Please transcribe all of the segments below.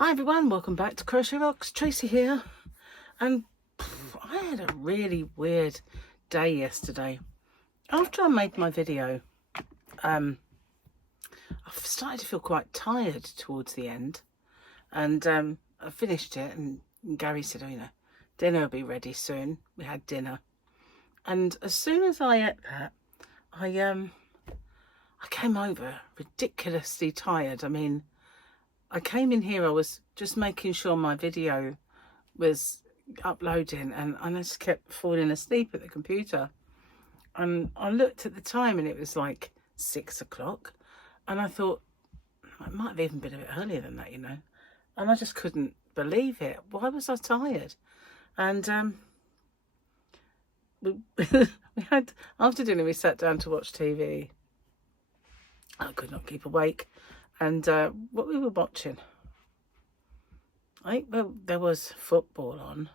Hi everyone, welcome back to Crochet Rocks. Tracy here, and I had a really weird day yesterday. After I made my video, I started to feel quite tired towards the end, and I finished it, and Gary said, "Oh, you know, dinner will be ready soon." We had dinner, and as soon as I ate that, I came over ridiculously tired. I mean, I came in here, I was just making sure my video was uploading, and I just kept falling asleep at the computer. And I looked at the time and it was like 6 o'clock. And I thought, it might have even been a bit earlier than that, you know. And I just couldn't believe it. Why was I tired? And we had, after dinner, we sat down to watch TV. I could not keep awake. And what we were watching, well, there was football on.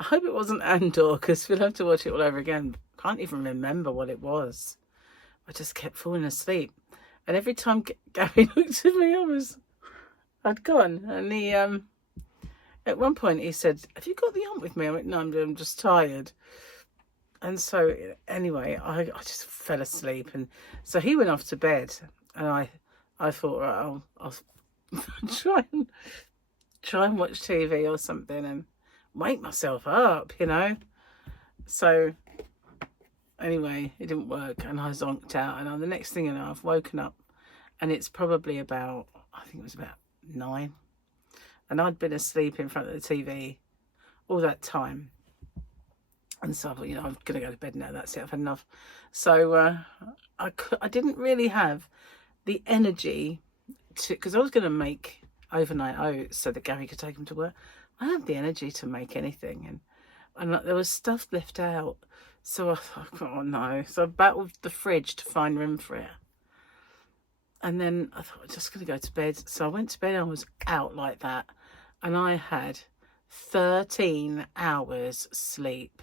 I hope it wasn't Andor, because we'll have to watch it all over again. Can't even remember what it was. I just kept falling asleep. And every time Gary looked at me, I'd gone. And he, at one point he said, "Have you got the aunt with me?" I went, "No, I'm just tired." And so anyway, I just fell asleep. And so he went off to bed, and I thought, right, I'll try and watch TV or something and wake myself up, you know. So anyway, it didn't work, and I zonked out. And the next thing you know, I've woken up, and it's probably about, I think it was about 9, and I'd been asleep in front of the TV all that time. And so I thought, you know, I'm gonna go to bed now. That's it. I've had enough. So I didn't really have the energy to, because I was going to make overnight oats so that Gary could take them to work. I had the energy to make anything, and there was stuff left out. So I thought, oh no. So I battled the fridge to find room for it. And then I thought, I'm just going to go to bed. So I went to bed and I was out like that. And I had 13 hours sleep.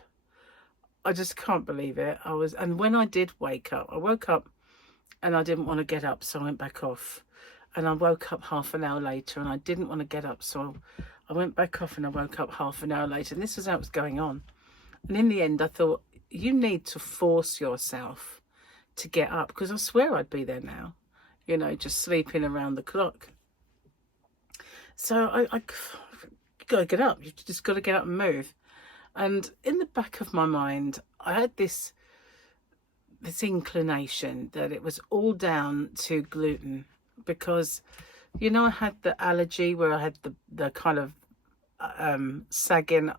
I just can't believe it. And when I did wake up, I woke up and I didn't want to get up, so I went back off. And I woke up half an hour later and I didn't want to get up, so I went back off and I woke up half an hour later. And this was how it was going on. And in the end, I thought, you need to force yourself to get up, because I swear I'd be there now, you know, just sleeping around the clock. So I got to get up. You've just got to get up and move. And in the back of my mind, I had this inclination that it was all down to gluten, because, you know, I had the allergy where I had the kind of sagging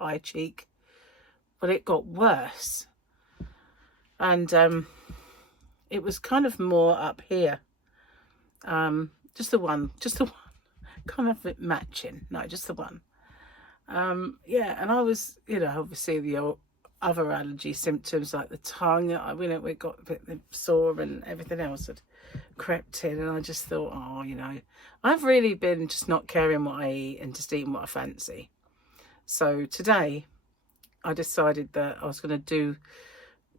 eye cheek. But it got worse, and it was kind of more up here, just the one, kind of matching, no, just the one. Yeah, and I was, you know, obviously the other allergy symptoms like the tongue, it got a bit sore and everything else had crept in, and I just thought, oh, you know, I've really been just not caring what I eat and just eating what I fancy. So today I decided that I was going to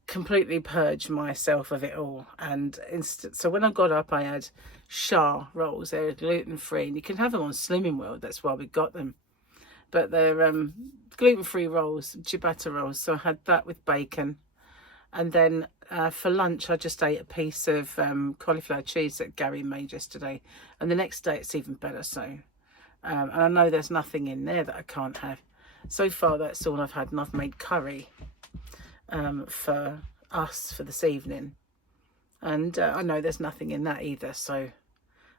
completely purge myself of it all. And so when I got up, I had Shah rolls. They're gluten-free, and you can have them on Slimming World. That's why we got them. But they're gluten-free rolls, ciabatta rolls. So I had that with bacon. And then for lunch, I just ate a piece of cauliflower cheese that Gary made yesterday. And the next day, it's even better. So, and I know there's nothing in there that I can't have. So far, that's all I've had. And I've made curry for us for this evening. And I know there's nothing in that either. So,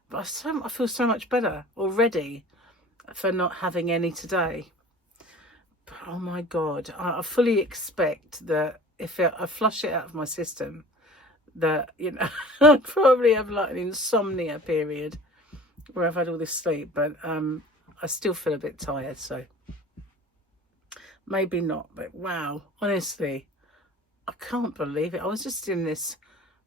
but I feel so much better already for not having any today. But, oh my God, I fully expect that if I flush it out of my system, that, you know, I'll probably have like an insomnia period where I've had all this sleep. But I still feel a bit tired, so maybe not. But wow, honestly, I can't believe it. I was just in this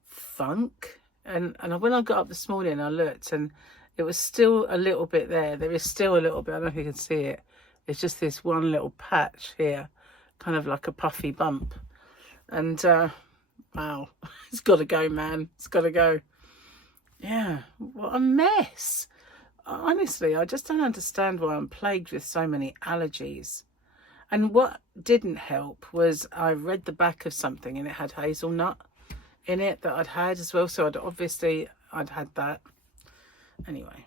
funk, and when I got up this morning, I looked, and it was still a little bit there. There is still a little bit. I don't know if you can see it. It's just this one little patch here, kind of like a puffy bump. And wow, it's got to go, man. It's got to go. Yeah, what a mess. honestly, I just don't understand why I'm plagued with so many allergies. And what didn't help was I read the back of something and it had hazelnut in it that I'd had as well. So I'd had that. Anyway,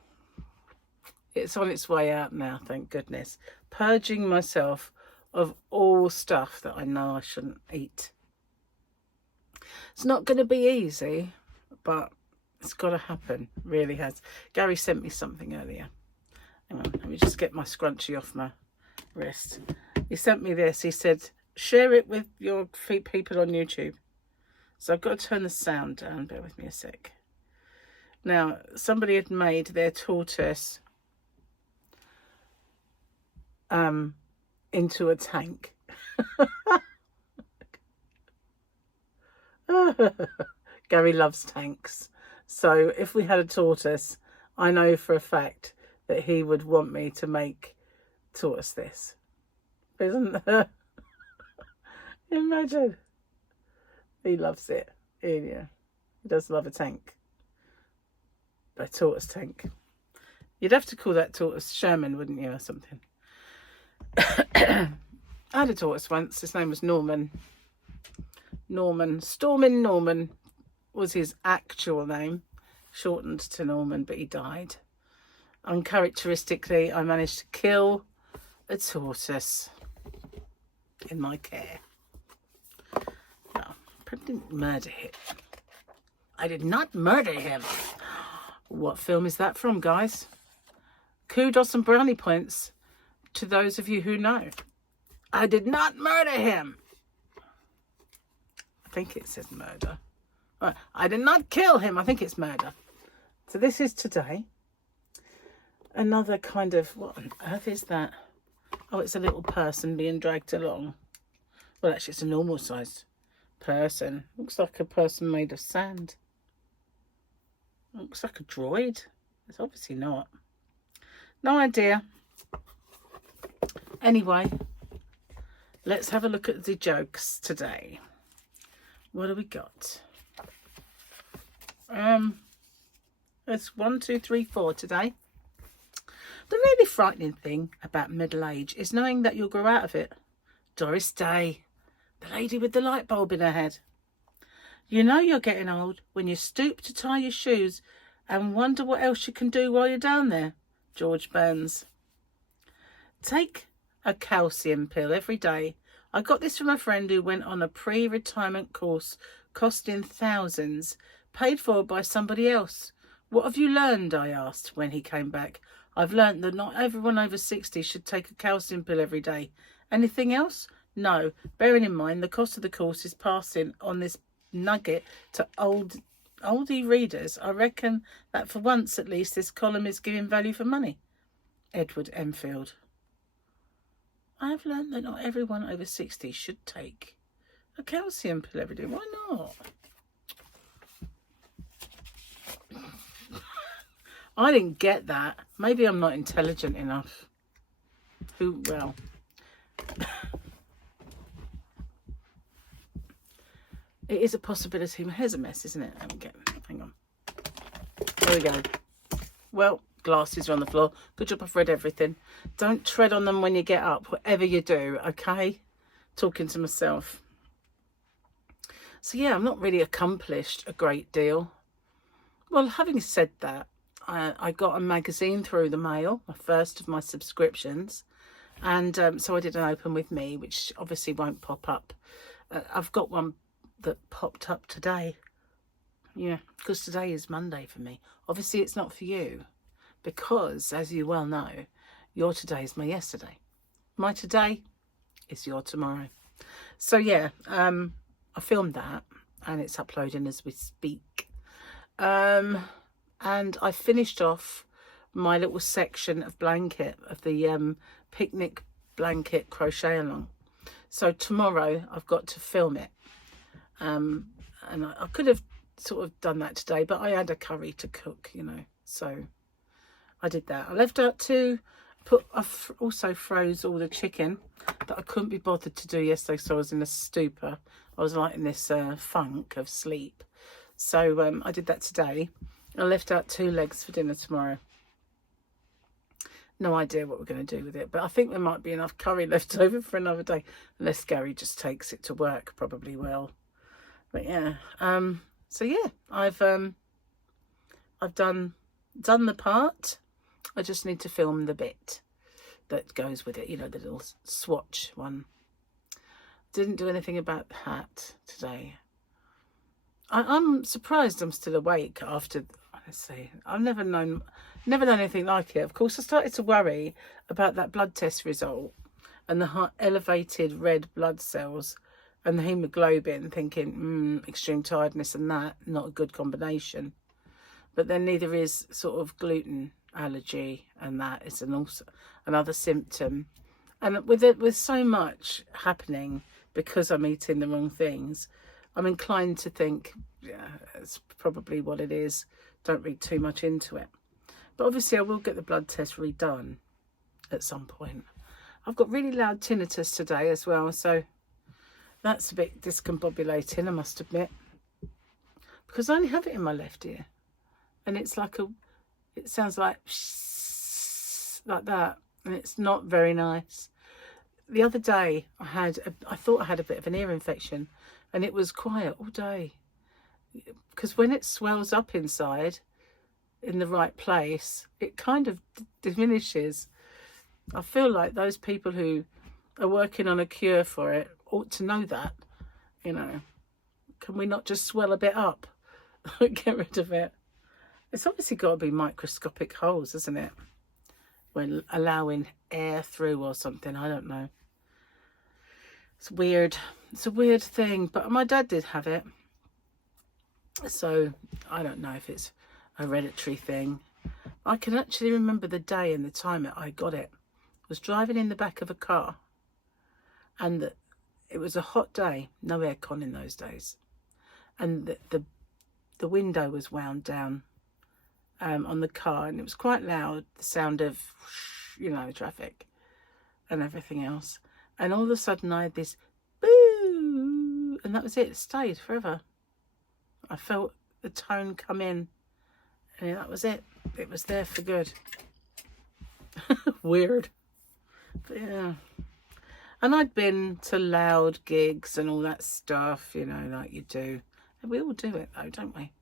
it's on its way out now, thank goodness. Purging myself of all stuff that I know I shouldn't eat. It's not going to be easy, but it's got to happen. It really has. Gary sent me something earlier. Hang on, let me just get my scrunchie off my wrist. He sent me this. He said, share it with your people on YouTube. So I've got to turn the sound down. Bear with me a sec. Now, somebody had made their tortoise into a tank. Gary loves tanks. So if we had a tortoise, I know for a fact that he would want me to make Tortoise this. Isn't there? Imagine. He loves it. Yeah. He does love a tank. A tortoise tank. You'd have to call that tortoise Sherman, wouldn't you, or something? I had a tortoise once. His name was Norman. Stormin Norman was his actual name, shortened to Norman, but he died. Uncharacteristically, I managed to kill a tortoise in my care. No, I didn't murder him. I did not murder him. What film is that from, guys? Kudos and brownie points to those of you who know. I did not murder him. I think it says murder. I did not kill him. I think it's murder. So this is today. Another kind of, what on earth is that? Oh, it's a little person being dragged along. Well, actually, it's a normal sized person. Looks like a person made of sand. Looks like a droid. It's obviously not. No idea. Anyway, let's have a look at the jokes today. What do we got? It's 1, 2, 3, 4 today. The really frightening thing about middle age is knowing that you'll grow out of it. Doris Day, the lady with the light bulb in her head. You know you're getting old when you stoop to tie your shoes and wonder what else you can do while you're down there. George Burns. Take a calcium pill every day. I got this from a friend who went on a pre-retirement course costing thousands, paid for by somebody else. What have you learned? I asked when he came back. I've learned that not everyone over 60 should take a calcium pill every day. Anything else? No. Bearing in mind the cost of the course is passing on this nugget to oldie readers, I reckon that for once at least this column is giving value for money. Edward Enfield. I have learned that not everyone over 60 should take a calcium pill every day. Why not? I didn't get that. Maybe I'm not intelligent enough. Well. It is a possibility. My hair's a mess, isn't it? Hang on. There we go. Well, glasses are on the floor. Good job I've read everything. Don't tread on them when you get up, whatever you do, okay? Talking to myself. So yeah, I'm not really accomplished a great deal. Well, having said that, I got a magazine through the mail, my first of my subscriptions. And so I did an open with me, which obviously won't pop up. I've got one that popped up today. Yeah, because today is Monday for me. Obviously, it's not for you. Because, as you well know, your today is my yesterday. My today is your tomorrow. So yeah, I filmed that and it's uploading as we speak. And I finished off my little section of blanket, of the picnic blanket crochet along. So tomorrow I've got to film it. And I could have sort of done that today, but I had a curry to cook, you know, so I did that. I left out to put, I also froze all the chicken that I couldn't be bothered to do yesterday, so I was in a stupor. I was like in this funk of sleep. So I did that today. I left out 2 legs for dinner tomorrow. No idea what we're going to do with it, but I think there might be enough curry left over for another day, unless Gary just takes it to work. Probably will. But yeah, so yeah, I've done the part. I just need to film the bit that goes with it, you know, the little swatch one. Didn't do anything about the hat today. I'm surprised I'm still awake after, honestly, I've never known anything like it. Of course, I started to worry about that blood test result and the elevated red blood cells and the hemoglobin, thinking, extreme tiredness and that, not a good combination. But then neither is sort of gluten allergy, and that is another symptom. And with so much happening because I'm eating the wrong things, I'm inclined to think, yeah, it's probably what it is. Don't read too much into it. But obviously I will get the blood test redone at some point. I've got really loud tinnitus today as well, so that's a bit discombobulating, I must admit. Because I only have it in my left ear. And it's like it sounds like that. And it's not very nice. The other day I thought I had a bit of an ear infection, and it was quiet all day. Because when it swells up inside in the right place, it kind of diminishes. I feel like those people who are working on a cure for it ought to know that, you know. Can we not just swell a bit up? Get rid of it. It's obviously got to be microscopic holes, isn't it? We're allowing air through or something. I don't know. It's weird. It's a weird thing. But my dad did have it. So I don't know if it's a hereditary thing. I can actually remember the day and the time that I got it. I was driving in the back of a car. And it was a hot day. No aircon in those days. And the window was wound down on the car, and it was quite loud, the sound of, you know, traffic and everything else. And all of a sudden I had this boo, and that was it. It stayed forever. I felt the tone come in, and that was it. It was there for good. Weird. But yeah. And I'd been to loud gigs and all that stuff, you know, like you do. And we all do it though, don't we?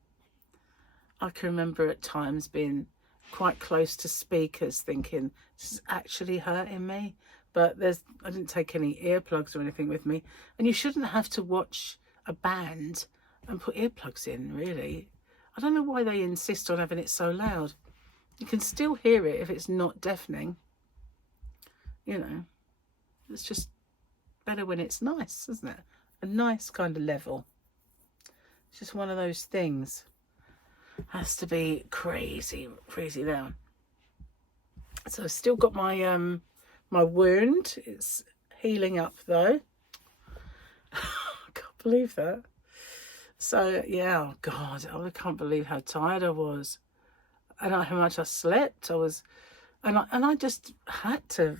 I can remember at times being quite close to speakers thinking, this is actually hurting me. But I didn't take any earplugs or anything with me. And you shouldn't have to watch a band and put earplugs in, really. I don't know why they insist on having it so loud. You can still hear it if it's not deafening. You know, it's just better when it's nice, isn't it? A nice kind of level. It's just one of those things. Has to be crazy loud. So I've still got my my wound. It's healing up though. I can't believe that. So yeah, oh God, I can't believe how tired I was, and how much I slept. And I just had to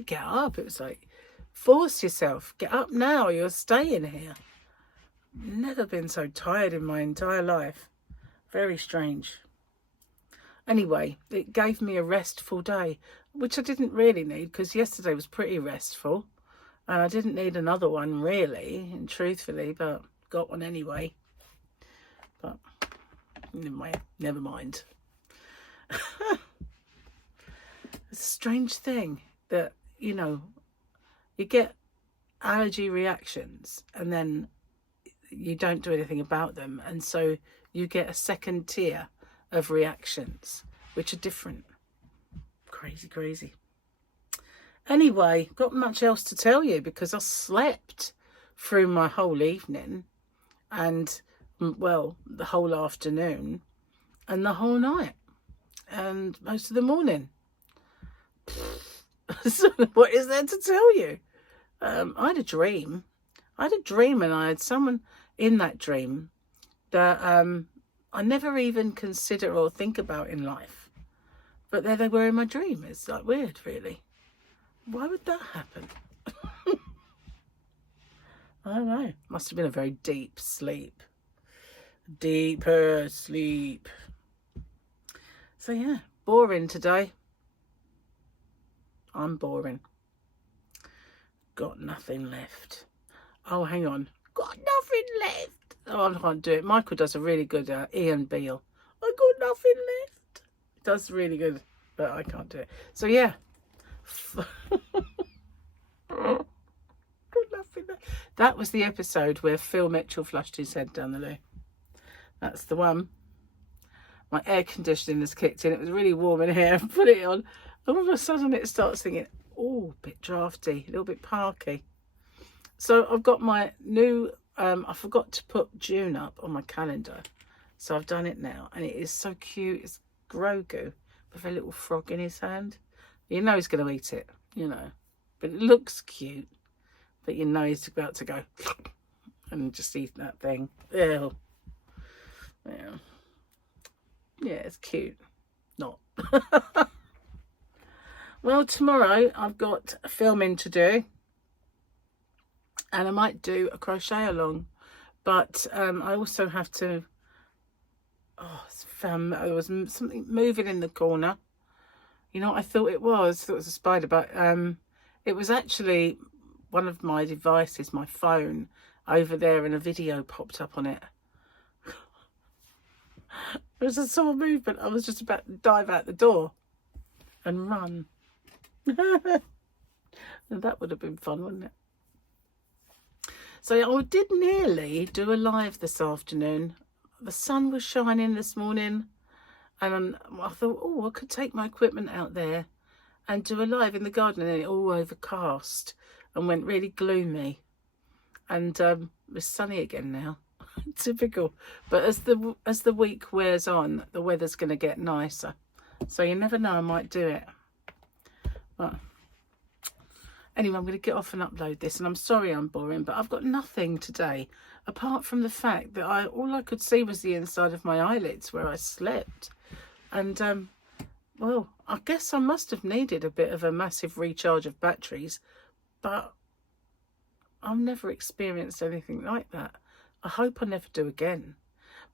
get up. It was like, force yourself, get up now. You're staying here. Never been so tired in my entire life. Very strange. Anyway, it gave me a restful day, which I didn't really need, because yesterday was pretty restful. And I didn't need another one, really, and truthfully, but got one anyway. But anyway, never mind. It's a strange thing that, you know, you get allergy reactions and then you don't do anything about them. And so you get a second tier of reactions, which are different. Crazy. Anyway, got much else to tell you because I slept through my whole evening and, well, the whole afternoon and the whole night and most of the morning. So what is there to tell you? I had a dream. And I had someone in that dream that I never even consider or think about in life. But there they were in my dream. It's like weird, really. Why would that happen? I don't know. Must have been a very deep sleep. Deeper sleep. So yeah, boring today. I'm boring. Got nothing left. Oh, hang on. Got nothing left. Oh, I can't do it. Michael does a really good Ian Beale. I got nothing left. He does really good, but I can't do it. So, yeah. Got nothing left. That was the episode where Phil Mitchell flushed his head down the loo. That's the one. My air conditioning has kicked in. It was really warm in here. I put it on. All of a sudden it starts thinking, oh, a bit drafty, a little bit parky. So I've got my new, I forgot to put June up on my calendar. So I've done it now. And it is so cute. It's Grogu with a little frog in his hand. You know he's going to eat it, you know. But it looks cute. But you know he's about to go and just eat that thing. Ew. Yeah. Yeah, it's cute. Not. Well, tomorrow I've got filming to do. And I might do a crochet along. But I also have to... Oh, there was something moving in the corner. You know what I thought it was? I thought it was a spider. But it was actually one of my devices, my phone, over there. And a video popped up on it. It was a sort of movement. I was just about to dive out the door and run. That would have been fun, wouldn't it? So I did nearly do a live this afternoon. The sun was shining this morning and I thought, oh, I could take my equipment out there and do a live in the garden, and then it all overcast and went really gloomy. And it's sunny again now. Typical. But as the week wears on, the weather's going to get nicer. So you never know, I might do it. But anyway, I'm going to get off and upload this. And I'm sorry I'm boring, but I've got nothing today. Apart from the fact that all I could see was the inside of my eyelids where I slept. And, well, I guess I must have needed a bit of a massive recharge of batteries. But I've never experienced anything like that. I hope I never do again.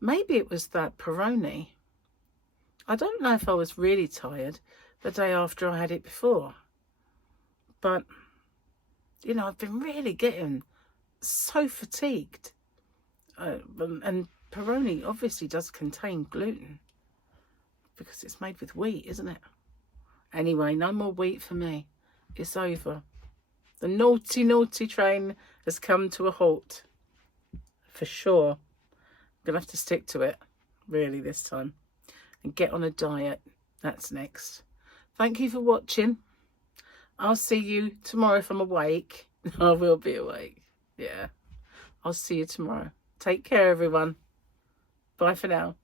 Maybe it was that Peroni. I don't know if I was really tired the day after I had it before. But, you know, I've been really getting so fatigued. And Peroni obviously does contain gluten. Because it's made with wheat, isn't it? Anyway, no more wheat for me. It's over. The naughty, naughty train has come to a halt. For sure. I'm going to have to stick to it, really, this time. And get on a diet. That's next. Thank you for watching. I'll see you tomorrow if I'm awake. I will be awake. Yeah. I'll see you tomorrow. Take care, everyone. Bye for now.